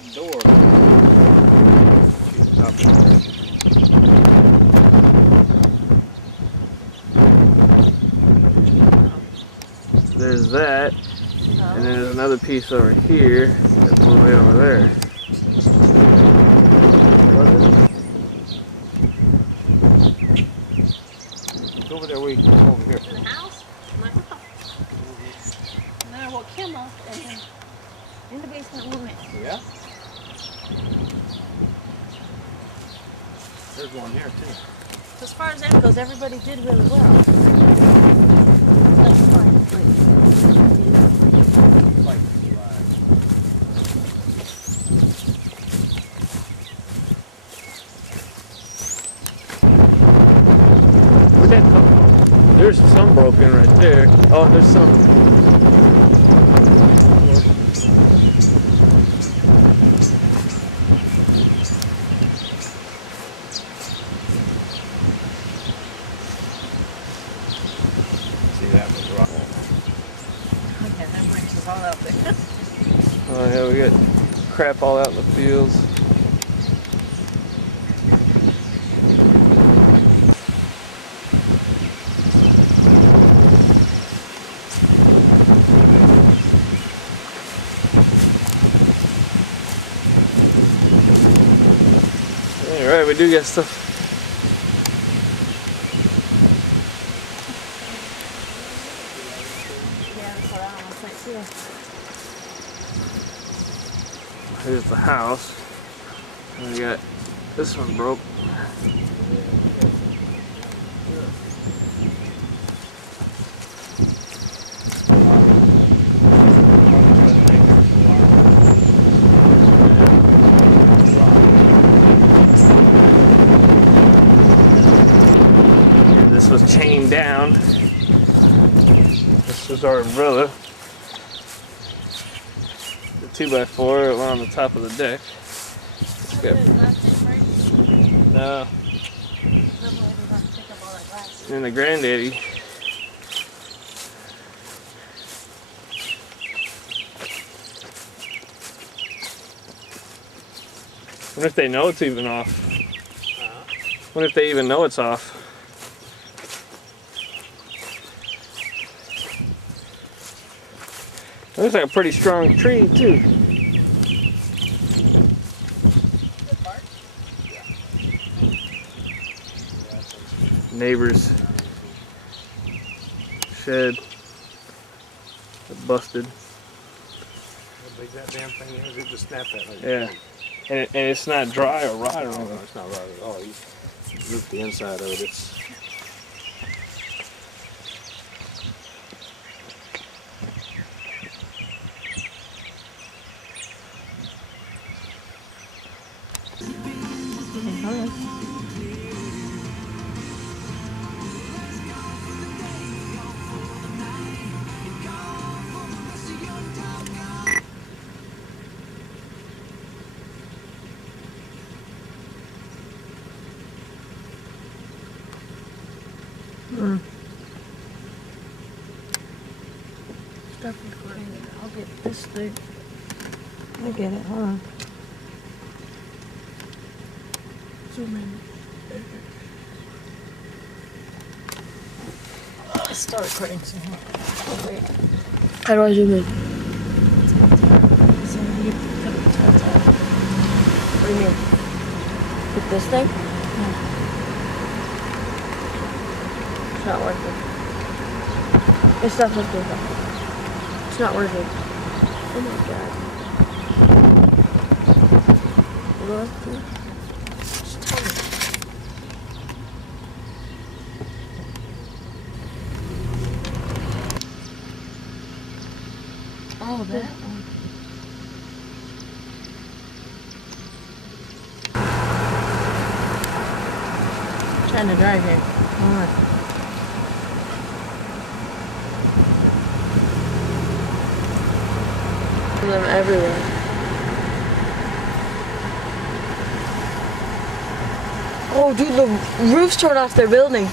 that door. She's top of it. There's that, and then there's another piece over here that's a little way over there. It's over there. We over here. In the house? No, well, Kim up and then in the basement woman. Yeah. There's one here too. As far as that goes, everybody did really well. That's fine. Like, where'd that come from? There's some broken right there. Oh, there's some. All out there. Oh yeah, we got crap all out in the fields. Alright, we do get stuff. Here's the house. And we got this one broke. This was chained down. This was our umbrella. 2x4 on the top of the deck. No. And the granddaddy. What if they know it's even off? What if they even know it's off? It looks like a pretty strong tree too. Neighbor's shed busted. How big that damn thing is? It just snapped that like Yeah, and it's not dry or rotted. No, it's not rotted at all. You look the inside of it. It's Stop recording it. I'll get this thing. I get it. Hold on. Zoom in. Start recording soon. How do I zoom in? What do you mean? With this thing? Yeah. It's not working. It's not working. It's not working. Oh my god. Look. Just tell me. Oh, that one. Trying to drive here. Hold on. Them everywhere. Oh, dude, the roof's torn off their building.